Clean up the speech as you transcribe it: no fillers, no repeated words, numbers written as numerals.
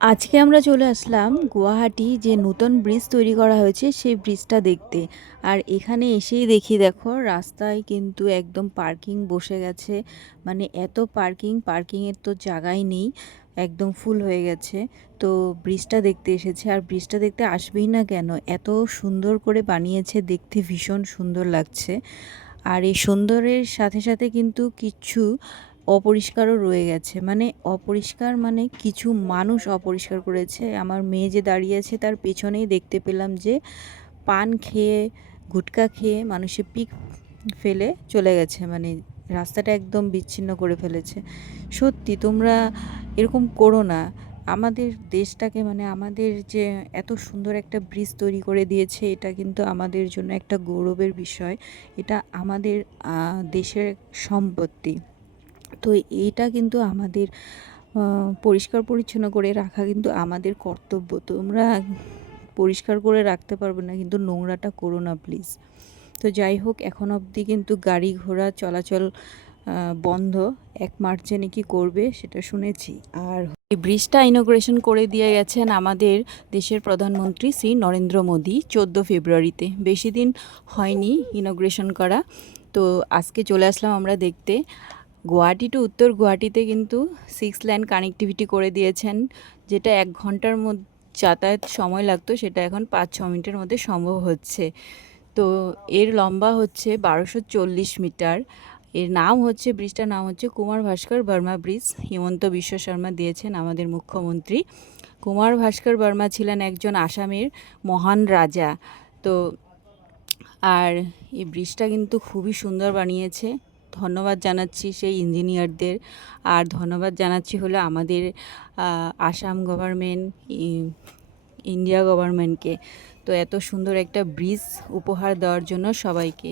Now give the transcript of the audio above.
আজকে আমরা চলে আসলাম গুয়াহাটি যে নতুন ব্রিজ তৈরি করা হয়েছে সেই ব্রিজটা দেখতে। আর এখানে এসেই দেখি দেখো রাস্তায় কিন্তু একদম পার্কিং বসে গেছে। মানে এত পার্কিংয়ের তো জায়গাই নেই, একদম ফুল হয়ে গেছে। তো ব্রিজটা দেখতে এসেছে, আর ব্রিজটা দেখতে আসবেই না কেন, এত সুন্দর করে বানিয়েছে, দেখতে ভীষণ সুন্দর লাগছে। আর এই সুন্দরের সাথে সাথে কিন্তু কিছু অপরিষ্কারও রয়ে গেছে, মানে অপরিষ্কার মানে কিছু মানুষ অপরিষ্কার করেছে। আমার মেয়ে যে দাঁড়িয়ে আছে তার পেছনেই দেখতে পেলাম যে পান খেয়ে, গুটখা খেয়ে মানুষে পিক ফেলে চলে গেছে, মানে রাস্তাটা একদম বিচ্ছিন্ন করে ফেলেছে। সত্যি তোমরা এরকম করো না। আমাদের দেশটাকে, মানে আমাদের যে এত সুন্দর একটা ব্রিজ তৈরি করে দিয়েছে, এটা কিন্তু আমাদের জন্য একটা গৌরবের বিষয়। এটা আমাদের দেশের সম্পত্তি। তো এইটা কিন্তু আমাদের পরিষ্কার পরিচ্ছন্ন করে রাখা কিন্তু আমাদের কর্তব্য। তোমরা পরিষ্কার করে রাখতে পারবে না, কিন্তু নোংরাটা করো না প্লিজ। তো যাই হোক, এখন অবধি কিন্তু গাড়ি ঘোড়া চলাচল বন্ধ। 1 মার্চে নাকি করবে সেটা শুনেছি। আর এই ব্রিজটা ইনোগ্রেশন করে দিয়ে গেছেন আমাদের দেশের প্রধানমন্ত্রী শ্রী নরেন্দ্র মোদী 14 ফেব্রুয়ারিতে। বেশি দিন হয়নি ইনোগ্রেশন করা। তো আজকে চলে আসলাম আমরা দেখতে। গুয়াহাটি টু উত্তর গুয়াহাটিতে কিন্তু 6 লেন কানেক্টিভিটি করে দিয়েছেন, যেটা 1 ঘন্টার মধ্যে যাতায়াত সময় লাগতো সেটা এখন 5-6 মিনিটের মধ্যে সম্ভব হচ্ছে। তো এর লম্বা হচ্ছে 1240 মিটার। এর নাম হচ্ছে, ব্রিজটার নাম হচ্ছে কুমার ভাস্কর বর্মা ব্রিজ। হিমন্ত বিশ্ব শর্মা দিয়েছেন আমাদের মুখ্যমন্ত্রী। কুমার ভাস্কর বর্মা ছিলেন একজন আসামের মহান রাজা। তো আর এই ব্রিজটা কিন্তু খুবই সুন্দর বানিয়েছে। ধন্যবাদ জানাচ্ছি সেই ইঞ্জিনিয়ারদের। আর ধন্যবাদ জানাচ্ছি হলো আমাদের আসাম গভর্নমেন্ট, ইন্ডিয়া গভর্নমেন্টকে। তো এত সুন্দর একটা ব্রিজ উপহার দেওয়ার জন্য সবাইকে।